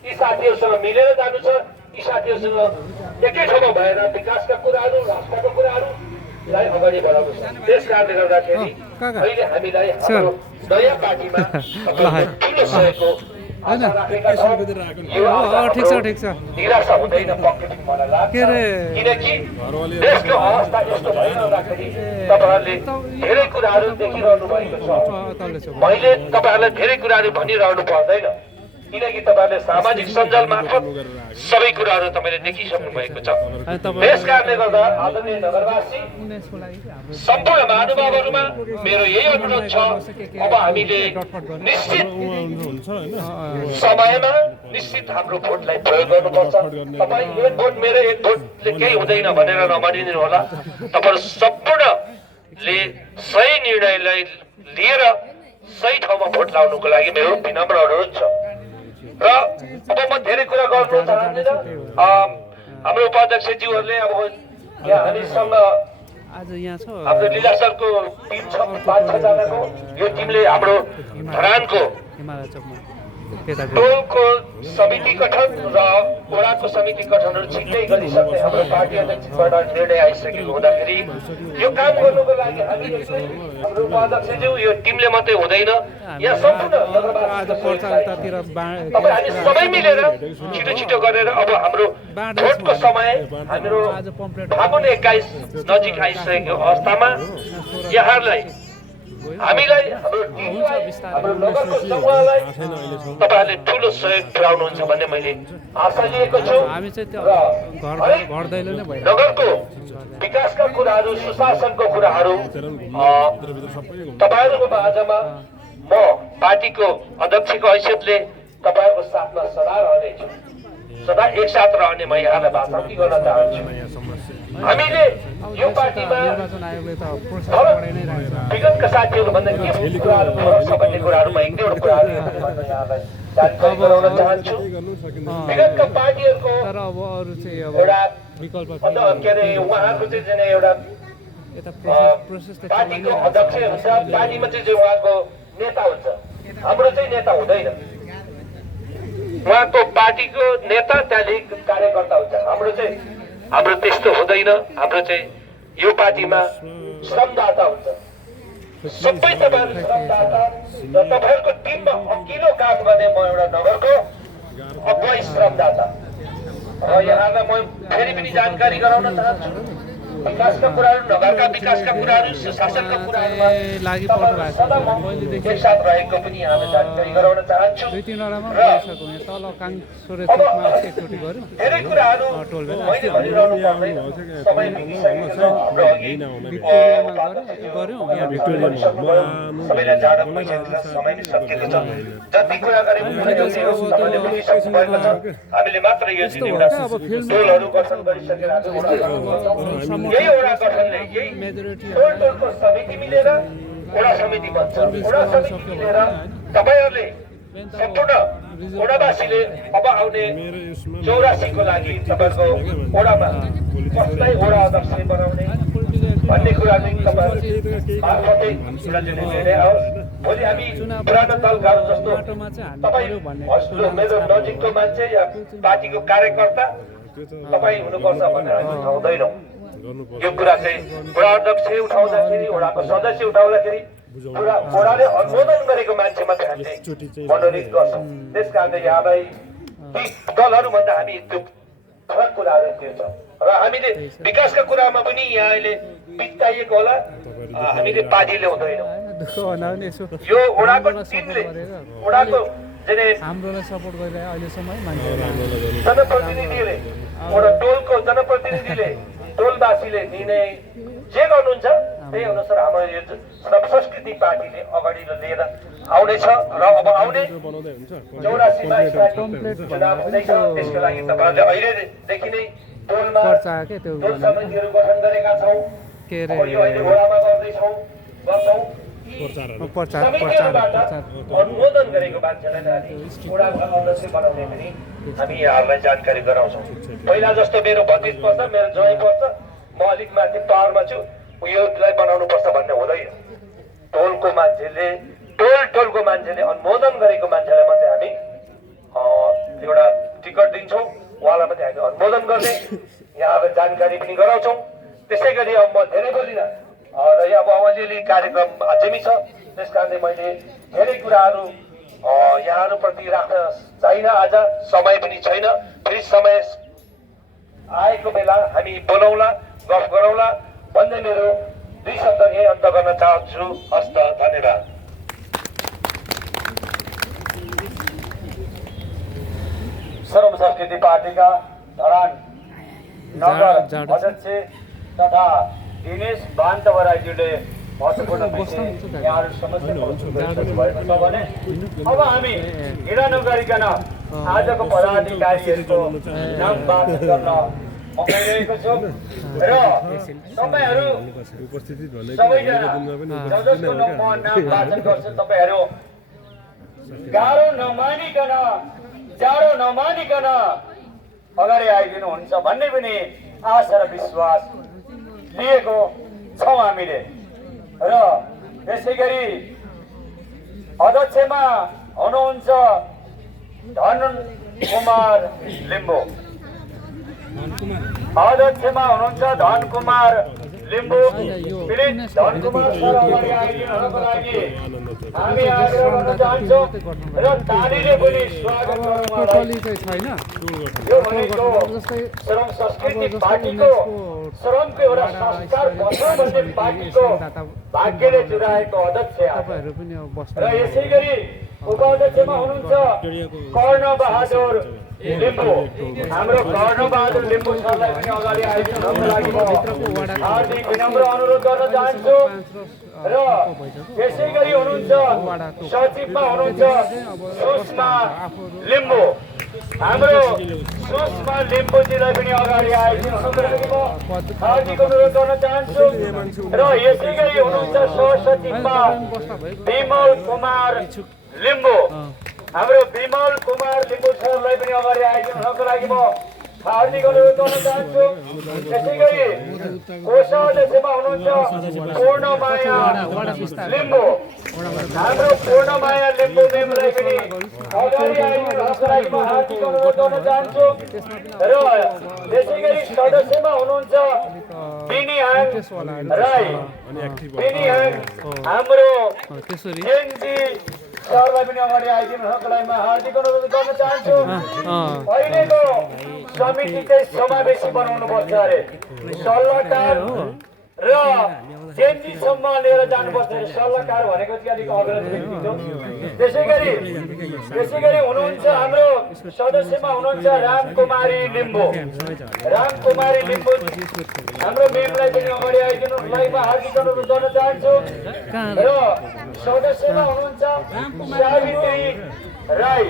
यी साथीहरूसँग मिलेर जानु छ। यी साथीहरूसँग एकै ठाउँमा भएर विकासका कुराहरू, राष्ट्रका कुराहरूलाई अगाडि बढाउनु छ। त्यस कारणले गर्दाखेरि अहिले हामीलाई हाम्रो नयाँ पार्टीमा ठुलो सहयोगको आशा राखेका छौँ। यो ठिक छ। निराशा हुँदैन पक्कै पनि मलाई लाग्छ। किनकि देशको अवस्था यस्तो भइरहँदाखेरि तपाईँहरूले धेरै कुराहरू देखिरहनु भएको छ। मैले तपाईँहरूलाई धेरै कुराहरू भनिरहनु पर्दैन किनकि तपाईँहरूले सामाजिक सञ्जाल मार्फत सबै कुराहरू तपाईँले देखिसक्नु भएको छ। त्यस कारणले गर्दा आदरणीय नगरवासी सम्पूर्ण महानुभावहरूमा मेरो यही अनुरोध छ, अब हामीले निश्चित समयमा निश्चित हाम्रो भोटलाई प्रयोग गर्नुपर्छ। तपाईँ एक भोट मेरो एक भोटले केही हुँदैन भनेर नमानिदिनु होला। तपाईँ सम्पूर्णले सही निर्णयलाई लिएर सही ठाउँमा भोट लाउनुको लागि मेरो विनम्र अनुरोध छ। र अब म धेरै कुरा गर्नु चाहन्दिन। हाम्रो उपाध्यक्षज्यूहरूले अब यहाँ हामीसँग हाम्रो लीला सरको टिम छ, 5-6 जनाको। यो टिमले हाम्रो धरानको केटाको टोलको समिति गठन र वडाको समिति गठनहरू छिट्टै गरिसक्ने हाम्रो पार्टी अध्यक्षबाट निर्णय आइसकेको हुँदाखेरि यो काम गर्नुको लागि हामीले हाम्रो उपाध्यक्षज्यू यो टिमले मात्रै हुँदैन, यहाँ सम्पूर्ण नगरवासी तपाईँ हामी सबै मिलेर छिटो छिटो गरेर अब हाम्रो भोटको समय हाम्रो फागुन 21 नजिक आइसकेको अवस्थामा यहाँहरूलाई हामीलाई हाम्रो टिमलाई हाम्रो नगरको समूहलाई तपाईँहरूले ठुलो सहयोग पुर्याउनुहुन्छ भन्ने मैले आशा लिएको छु हामी चाहिँ त्यो र घर दैलो नै भइरहेको नगरको विकासका कुराहरू सुशासनको कुराहरू तपाईँहरूको माझमा म पार्टीको अध्यक्षको हैसियतले तपाईँहरूको साथमा सदा रहनेछु, सदा एकसाथ रहने म यहाँलाई भाषान्ति गर्न चाहन्छु। हामीले यो पार्टीमा निर्वाचन आयोगले त प्रोसेस बढाइ नै रहेछ। विगतका साथीहरू भन्दा के कुराहरू फरक छ भन्ने कुराहरूमा एक दुईवटा कुराहरू यहाँलाई जानकारी गराउन चाहन्छु। विगतका पार्टीहरूको तर अब अरू चाहिँ अब एउटा विकल्प के अरे उहाँहरूको चाहिँ जुन एउटा यता प्रोसेस त पार्टीको अध्यक्ष हुन्छ, पार्टीमा चाहिँ उहाँको नेता हुन्छ, हाम्रो चाहिँ नेता हुँदैन। उहाँको पार्टीको नेता त्यहाँदेखि कार्यकर्ता हुन्छ, हाम्रो त्यस्तो हुँदैन। हाम्रो चाहिँ यो पार्टीमा श्रमदाता हुन्छ, सबै तपाईँहरू श्रमदाता र तपाईँहरूको टिममा अघिल्लो काम गर्ने म एउटा नगरको अगुवाई श्रमदाता र यहाँलाई म फेरि पनि जानकारी गराउन चाहन्छु। विकासका कुराहरू, नगरका विकासका कुराहरू, सुशासनका कुराहरूमा लागि तपाईँहरू सदा म एकसाथ रहेको पनि यहाँलाई जानकारी गराउन चाहन्छु। 2-3 वटामा गइसक्यो यहाँ तल काङ सुरेशमा एकचोटि गऱ्यौँ धेरै कुराहरू टोल बेला मैले भनिरहनु पर्दैन, समय बितिसकेको छ। हाम्रो अघि भिक्टोरियामा गऱ्यौँ यहाँ भिक्टोरियामा सबैलाई जान परिसकेको छ, समय नै सकिएको छ। जति कुरा गरेको समयले पनि सक्नु भएको छ। हामीले मात्र यो जुन एउटा टोलहरू गठन गरिसकेर यही वडा गठनले यही टोलको समिति मिलेर वडा समिति बन्छ। वडा समिति मिलेर तपाईँहरूले सम्पूर्ण वडावासीले अब आउने 84 को लागि तपाईँहरूको वडामा कसलाई वडा अध्यक्ष बनाउने भन्ने कुरा चाहिँ तपाईँहरू मार्फतै कुरा चाहिँ निर्णय आओस्। भोलि हामी पुरानो दलहरू जस्तो तपाईँ हजुर मेरो नजिकको मान्छे या पार्टीको कार्यकर्ता तपाईँ हुनुपर्छ भनेर हामी उठाउँदैनौँ। यो कुरा चाहिँ वडा अध्यक्ष उठाउँदाखेरि, वडाको सदस्य उठाउँदाखेरि वडाले अनुमोदन गरेको मान्छे मात्रै हामीले मनोनित गर्छौँ। त्यस कारणले यहाँलाई ती दलहरूभन्दा हामी त्यो फरक कुराहरू त्यो छ र हामीले विकासका कुरामा पनि यहाँ अहिले बिताइएको होला। हामीले पार्टी ल्याउँदैनौँ, दुःख बनाउने यसो यो वडाको टिमले वडाको जुन हाम्रोलाई सपोर्ट गरिरहे अहिलेसम्म है मान्छेहरू जनप्रतिनिधिले वडा टोलको जनप्रतिनिधिले टोलवासीले निर्णय जे गर्नुहुन्छ त्यही अनुसार हाम्रो यो संस्कृति पार्टीले अगाडि लिएर आउनेछ र अब आउने 84मा चुनाव हुँदैछ। त्यसको लागि तपाईँहरूले अहिलेदेखि नै टोलमा टोल समितिहरू गठन गरेका छौँ। के अरे यो अहिले वडामा गर्छौँ प्रचार अनुमोदन गरेको मान्छेलाई वडाका अध्यक्ष बनाउने पनि हामी यहाँहरूलाई जानकारी गराउँछौँ। पहिला जस्तो मेरो भतिज पर्छ, मेरो ज्वाइँ पर्छ, म अलिक माथि पावरमा छु, योलाई बनाउनु पर्छ भन्ने हुँदैन। टोलको मान्छेले टोलको मान्छेले अनुमोदन गरेको मान्छेलाई मात्रै हामी एउटा टिकट दिन्छौँ, उहाँलाई मात्रै हामी अनुमोदन गर्ने यहाँलाई जानकारी पनि गराउँछौँ। त्यसै गरी अब म धेरै बोलिनँ र अब अलिअलि कार्यक्रम अझै छ, त्यस कारणले मैले धेरै कुराहरू यहाँहरूप्रति राख्न चाहिनँ। आज समय पनि छैन, फेरि समय आएको बेला हामी बोलाउँला, गफ गरौँला भन्दै मेरो 2 शब्द यही अन्त गर्न चाहन्छु। हस्त धन्यवाद। श्रम संस्कृति पार्टीका धरान नगर अध्यक्ष तथा दिनेश बान्तवराज्यूले महत्त्वपूर्ण यहाँहरू समस्या भएको छ भने अब हामी हिँड नगरिकन आजको पदाधिकारीहरूको नाम बात गर्न म गइरहेको छु र तपाईँहरू सबैजना जसको म नाम वाचन गर्छु तपाईँहरू गाह्रो नमानिकन जाडो नमानिकन अगाडि आइदिनुहुन्छ भन्ने पनि आशा र विश्वास लिएको छौँ हामीले। र त्यसै गरी अध्यक्षमा हुनुहुन्छ धन कुमार लिम्बू। अध्यक्षमा हुनुहुन्छ धन कुमार लिम्बू। प्लिज धन कुमार सर अगाडि आइदिनुको लागि हामी आग्रह गर्न चाहन्छौँ र तालीले पनि स्वागत गरौँ उहाँलाई। छैन यो भनेको श्रम संस्कृति पार्टीको श्रमको एउटा संस्कार बन्छ भन्ने पार्टीको भाग्यले जुराएको अध्यक्ष तपाईँहरू पनि अब बस्नु र यसै गरी उपाध्यक्षमा हुनुहुन्छ कर्ण बहादुर लिम्बू। हाम्रो कर्ण बहादुर लिम्बू सरलाई पनि अगाडि आइदिनुको लागि म हार्दिक विनम्र अनुरोध गर्न चाहन्छु र यसै गरी हुनुहुन्छ सचिवमा हुनुहुन्छ सुषमा लिम्बू। हाम्रो सुषमा लिम्बूजीलाई पनि अगाडि आइदिनुको लागि म हार्दिक अनुरोध गर्न चाहन्छु र यसै गरी हुनुहुन्छ सहसचिवमा विमल कुमार लिम्बू। हाम्रो विमल कुमार लिम्बू सरलाई पनि अगाडि आइदिनुको लागि म हार्दिक अनुरोध गर्न चाहन्छु। यसै गरी कोषाध्यक्षमा हुनुहुन्छ पूर्णमाया लिम्बू। हाम्रो पूर्णमाया लिम्बू मेमलाई पनि अगाडि आइदिनुको लागि म हार्दिक अनुरोध गर्न चाहन्छु र यसै गरी सदस्यमा हुनुहुन्छ बिनिहाङ राई। बिनिहाङ हाम्रो त्यसरी एनजी सरलाई पनि अगाडि आइदिनुको लागि म हार्दिक अनुरोध गर्न चाहन्छु। अहिलेको समिति चाहिँ समावेशी बनाउनु पर्छ अरे, सल्लाहकार र जेनजीसम्म लिएर जानुपर्छ अरे। सल्लाहकार भनेको चाहिँ अलिक अग्रज व्यक्ति हो। त्यसै गरी हुनुहुन्छ हाम्रो सदस्यमा हुनुहुन्छ रामकुमारी लिम्बू। रामकुमारी लिम्बू हाम्रो मेमलाई पनि अगाडि आइदिनुको लागि म हार्दिक अनुरोध गर्न चाहन्छु र सदस्यमा हुनुहुन्छ सावित्री राई।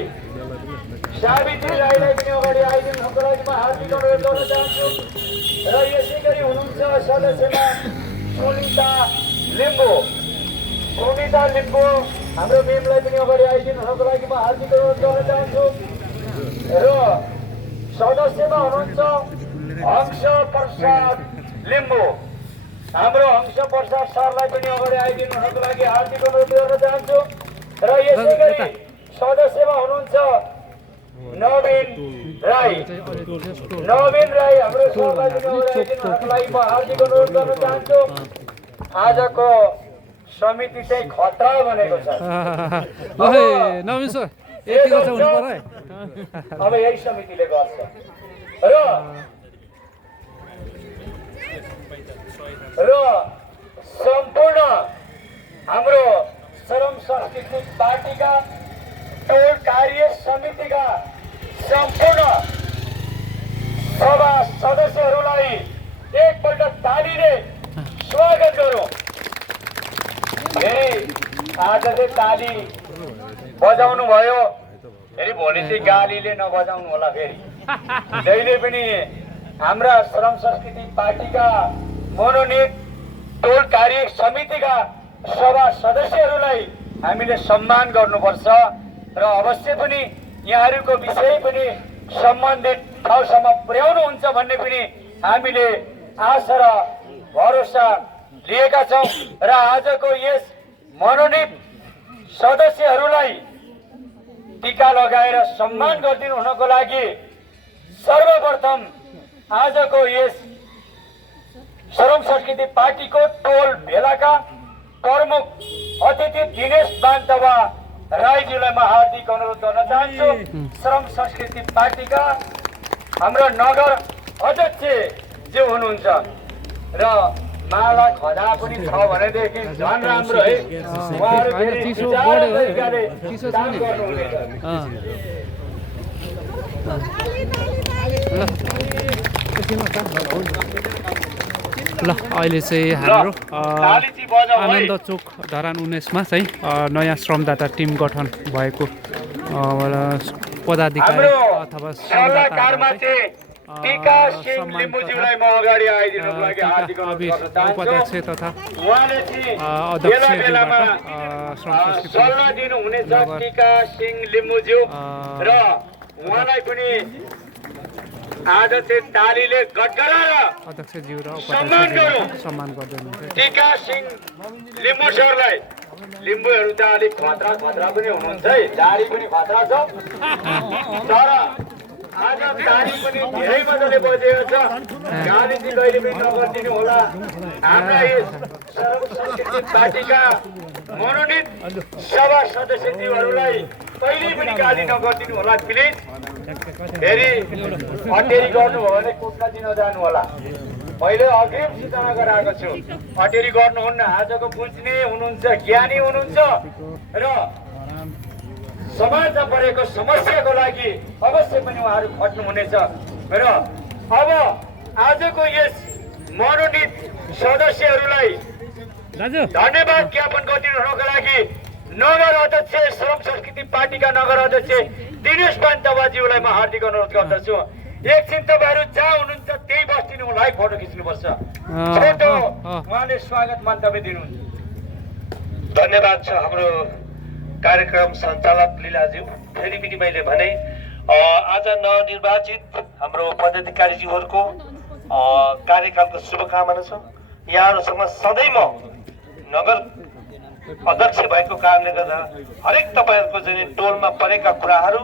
सावित्री राईलाई पनि अगाडि आइदिनुको लागि म हार्दिक अनुरोध गर्न चाहन्छु र यसै गरी हुनुहुन्छ सदस्यमा सुनिता लिम्बू। सुनिता लिम्बू हाम्रो मेमलाई पनि अगाडि आइदिनुको लागि म हार्दिक अनुरोध गर्न चाहन्छु र सदस्यमा हुनुहुन्छ हंस प्रसाद लिम्बू। हाम्रो हंस प्रसाद सरलाई पनि अगाडि आइदिनुको लागि हार्दिक अनुरोध गर्न चाहन्छु र यसै गरी सदस्यमा हुनुहुन्छ नवीन राई। नवीन राई हाम्रो सरलाई पनि अगाडि आइदिनुको लागि म हार्दिक अनुरोध गर्न चाहन्छु। आजको समिति चाहिँ खतरा बनेको छ। नवीन सर यतिको चाहिँ हुनु पर्यो है। अब यही समितिले गर्छ र सम्पूर्ण हाम्रो श्रम संस्कृति पार्टीका टोल कार्य समितिका सम्पूर्ण सभा सदस्यहरूलाई एकपल्ट तालीले स्वागत गरौँ। फेरि आज चाहिँ ताली बजाउनु भयो, फेरि भोलि चाहिँ गालीले नबजाउनु होला। फेरि जहिले पनि हाम्रा श्रम संस्कृति पार्टीका मनोनित टोल कार्य समितिका सभा सदस्यहरूलाई हामीले सम्मान गर्नुपर्छ र अवश्य पनि यहाँहरूको विषय पनि सम्बन्धित ठाउँसम्म पुर्याउनुहुन्छ भन्ने पनि हामीले आशा र भरोसा लिएका छौँ र आजको यस मनोनित सदस्यहरूलाई टीका लगाएर सम्मान गरिदिनु हुनको लागि सर्वप्रथम आजको यस श्रम संस्कृति पार्टीको टोल भेलाका प्रमुख अतिथि दिनेश बान्तवा राईजीलाई म हार्दिक अनुरोध गर्न चाहन्छु। श्रम संस्कृति पार्टीका हाम्रो नगर अध्यक्ष जो हुनुहुन्छ र माला खदा पनि छ भनेदेखि झन् राम्रो है। उहाँहरू फेरि विचार तरिकाले काम गर्नुहुनेछ। ल अहिले चाहिँ हाम्रो आनन्द चोक धरान 19मा चाहिँ नयाँ श्रमदाता टिम गठन भएको पदाधिकारी अथवा सल्लाहकारमा चाहिँ टीका सिंह लिम्बूज्यूलाई म अगाडि आइदिनुको लागि हार्दिक अनुरोध गर्न चाहन्छु। उपाध्यक्ष तथा उहाँले चाहिँ अध्यक्ष बेला सल्लाह दिनुहुनेछ टीका सिंह लिम्बूज्यू र उहाँलाई पनि आज चाहिँ तालीले गडगडाएर अध्यक्षज्यू र सम्मान गरौँ। सम्मान गर्दै हुनुहुन्छ टीका सिंह लिम्बू सरलाई लिम्बूहरू त अलिक खतरा पनि हुनुहुन्छ है, जाडी पनि खतरा छ। तर आज ताली पनि धेरै मजाले बजेको छ। गाली चाहिँ कहिले पनि नगरिदिनु होला। हाम्रा यस संस्कृति पार्टीका मनोनित सभा सदस्यज्यूहरूलाई कहिले पनि गाली नगरिदिनु होला प्लिज। फेरि अटेरी गर्नुभयो भने कुट्न दिन जानु होला। मैले अग्रिम सूचना गराएको छु, अटेरी गर्नुहुन्न। आजको बुझ्ने हुनुहुन्छ, ज्ञानी हुनुहुन्छ र समाजमा परेको समस्याको लागि अवश्य पनि उहाँहरू खट्नुहुनेछ। र अब आजको यस मनोनित सदस्यहरूलाई धन्यवाद ज्ञापन गरिदिनुको लागि नगर अध्यक्ष श्रम संस्कृति पार्टीका नगर अध्यक्ष दिनेश पान्तवाज्यूलाई म हार्दिक अनुरोध गर्दछु। एकछिन तपाईँहरू जहाँ हुनुहुन्छ त्यही बस्दिनु होला है, फोटो खिच्नुपर्छ। छोटो उहाँले स्वागत मन्तव्य दिनुहुन्छ। धन्यवाद छ हाम्रो कार्यक्रम सञ्चालक लीलाज्यू। फेरि पनि मैले भने आज नवनिर्वाचित हाम्रो पदाधिकारीज्यूहरूको कार्यकालको शुभकामना छ। यहाँहरूसँग सधैँ म नगर अध्यक्ष भएको कारणले गर्दा हरेक तपाईँहरूको जुन टोलमा परेका कुराहरू,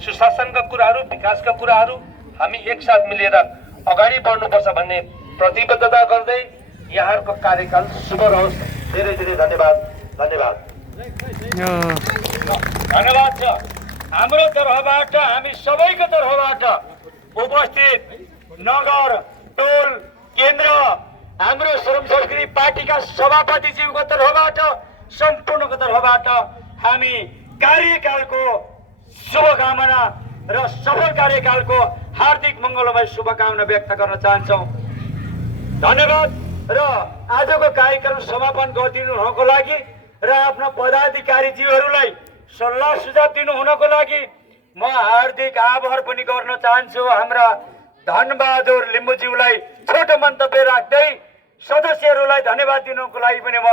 सुशासनका कुराहरू, विकासका कुराहरू हामी एकसाथ मिलेर अगाडि बढ्नुपर्छ भन्ने प्रतिबद्धता गर्दै यहाँहरूको कार्यकाल शुभ रहोस्। धेरै धेरै धन्यवाद। धन्यवाद धन्यवाद छ हाम्रो तर्फबाट, हामी सबैको तर्फबाट उपस्थित नगर, टोल, केन्द्र, हाम्रो श्रम संस्कृति पार्टीका सभापतिज्यूको तर्फबाट, सम्पूर्णको तर्फबाट हामी कार्यकालको शुभकामना र सफल कार्यकालको हार्दिक मङ्गलमय शुभकामना व्यक्त गर्न चाहन्छौँ। धन्यवाद। र आजको कार्यक्रम समापन गरिदिनुको लागि र आफ्ना पदाधिकारीज्यूहरूलाई सल्लाह सुझाव दिनु हुनको लागि म हार्दिक आभार पनि गर्न चाहन्छु। हाम्रा धनबहादुर लिम्बूज्यूलाई छोटो मन्तव्य राख्दै सदस्यहरूलाई धन्यवाद दिनुको लागि पनि म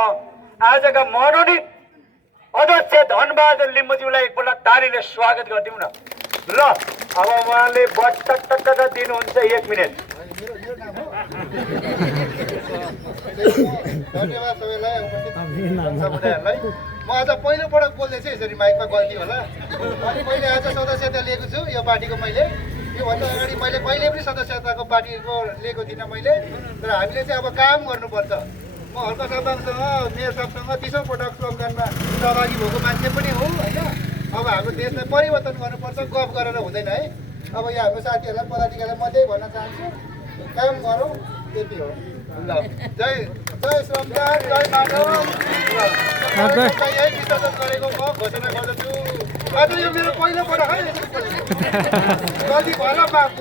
आजका मनोनित अध्यक्ष धनबहादुर लिम्बूज्यूलाई एकपल्ट तालीले स्वागत गरिदिउँ न। ल अब उहाँले बट्टक्क दिनुहुन्छ 1 मिनट। धन्यवाद सबैलाई, उपस्थित समुदायहरूलाई। म आज पहिलोपटक बोल्दैछु यसरी माइकमा गल्ती होला। अनि मैले आज सदस्यता लिएको छु यो पार्टीको। मैले योभन्दा अगाडि मैले कहिले पनि सदस्यताको पार्टीको लिएको थिइनँ मैले। तर हामीले चाहिँ अब काम गर्नुपर्छ। म हल्का साहबसँग, मेयर साहबसँग 30औं पटक श्रमदानमा सहभागी भएको मान्छे पनि हो होइन। अब हाम्रो देशलाई परिवर्तन गर्नुपर्छ, गफ गरेर हुँदैन है। अब यहाँ हाम्रो साथीहरूलाई, पदाधिकारीलाई म त्यही भन्न चाहन्छु, काम गरौँ, त्यति हो। ल जय जय श्रमदान, जय माधव। यही विसर्जन गरेको म घोषणा गर्दछु। आज यो मेरो पहिलो पटक है, गल्ती भएर माफ।